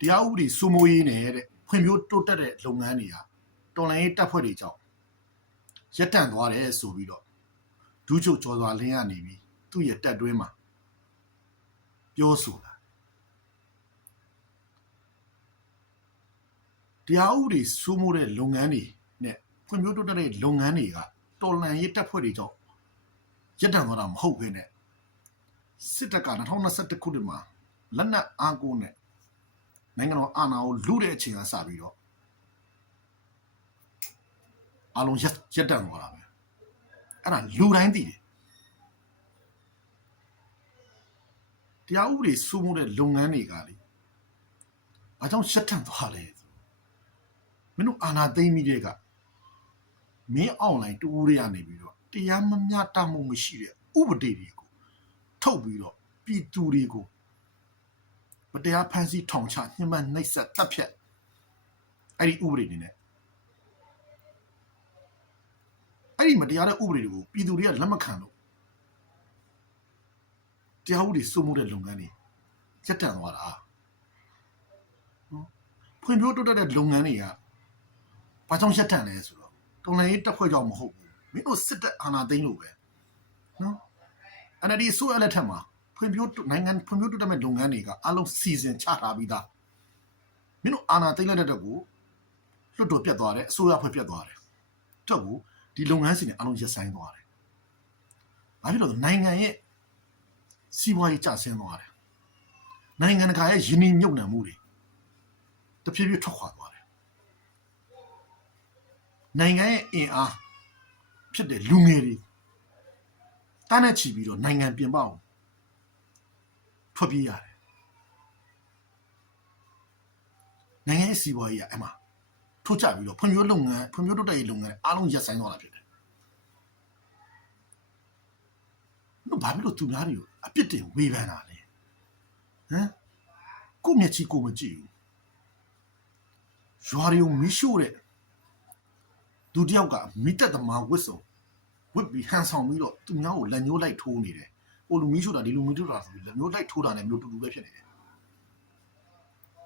တရားဥပဒေစိုးမိုးရေးနဲ့တဲ့ဖွံ့ဖြိုးတိုးတက်တဲ့လုပ်ငန်းတွေကတော်လှန်ရေးတပ်ဖွဲ့တွေကြောင့်ရပ်တန့်သွားတယ်ဆိုပြီးတော့ဒူးချုပ်ကျော်စွာလင်းရနေပြီးသူ့ရဲ့တက်တွင်းမှာပြောဆိုတာတရားဥပဒေစိုးမိုးတဲ့လုပ်ငန်းတွေနဲ့ဖွံ့ဖြိုးတိုးတက်တဲ့လုပ်ငန်းတွေကတော်လှန်ရေးတပ်ဖွဲ့တွေကြောင့်ရပ်တန့်သွားတာမဟုတ်ဘဲနဲ့စစ်တပ်က2021ခုနှစ်မှာလက်နက်အားကိုးနဲ့နိုင်ငံတော်အာဏာကိုလူတဲ့အချိန်ကစပြီးတော့အလုံးရက်တန့်သွားတာပဲအဲ့ဒါလူတိုင်းသိတယ်တရားဥပဒေစိုးမိုးတဲ့လုပ်ငန်းတွေကလေဘာကြောင့်ရှက်ထန့်သွားလဲမင်းတို့အာဏာသိမ်းပြီးတဲ့ကမင်းအွန်လိုင်းတူတွေကနေပြီးတော့တရားမမျှတမှုမရှိတဲ့ဥပဒေတွေကိုထုတ်ပြီးတော့ပြည်သူတွေကိုမတရားဖန်ဆီးထောင်ချညှဉ်းပန်းနှိပ်စက်တပ်ဖြတ်အဲ့ဒီဥပဒေတွေနဲ့အဲ့ဒီမတရားတဲ့ဥပဒေတွေကိုပြည်သူတွေကလက်မခံလို့တရားဥပဒေစိုးမိုးတဲ့လုပ်ငန်းတွေရပ်တန့်သွားတာဖွံ့ဖြိုးတိုးတက်တဲ့လုပ်ငန်းတွေကဘာကြောင့်ရပ်တန့်လဲဆိုတော့တော်လှန်ရေးတပ်ဖွဲ့ကြောင့်မဟုတ်ဘူးမင်းတို့စစ်တပ်အာဏာသိမ်းလို့ပဲနော် NLD ဆိုရလက်ထက်မှာနိုင်ငံဖွံ့ဖြိုးတိုးတက်မဲ့လုပ်ငန်းတွေကအလုံးစီစဉ်ချထားပြီးသားမင်းတို့အာဏာသိမ်းလိုက်တဲ့ကိုလွတ်တော်ပြတ်သွားတယ်အစိုးရဖွဲ့ပြတ်သွားတယ်တော့ကိုဒီလုပ်ငန်းစဉ်တွေအလုံးရပ်ဆိုင်သွားတယ်ဘာဖြစ်လို့နိုင်ငံရဲ့စီးပွားရေးကျဆင်းသွားတယ်နိုင်ငံတကာရဲ့ယင်းနှိမ့်ညွတ်နှံမှုတွေတဖြည်းဖြည်းထွက်ခွာသွားတယ်နိုင်ငံရဲ့အင်အားဖြစ်တဲ့လူငယ်တွေတန်းနဲ့ချီပြီးတော့နိုင်ငံပြင်ပအောင်ထွက်ပြေးရတယ်နိုင်ငံရဲ့စီးပွားရေးကအဲ့မှာထိုးကျပြီးတော့ဖွံ့ဖြိုးတိုးတက်ရေးလုပ်ငန်းအားလုံးရပ်ဆိုင်းသွားတာဖြစ်တယ်တို့ဘာဖြစ်လို့သူများတွေကိုအပြစ်တင်ဝေဖန်တာလဲဟမ်ကိုမျက်ချီကိုမကြည့်ဘူးရွာတွေကိုမီးရှို့တဲ့သူတယောက်ကမိတက်သမားဝစ်စုံဝစ်ပြီးဟန်ဆောင်ပြီးတော့သူများကိုလက်ညှိုးလိုက်ထိုးနေတယ်ဟိုလူမီးရှို့တာဒီလူမီးထိုးတာဆိုပြီးလက်ညှိုးလိုက်ထိုးတာနဲ့မျိုးတူတူပဲဖြစ်နေတယ်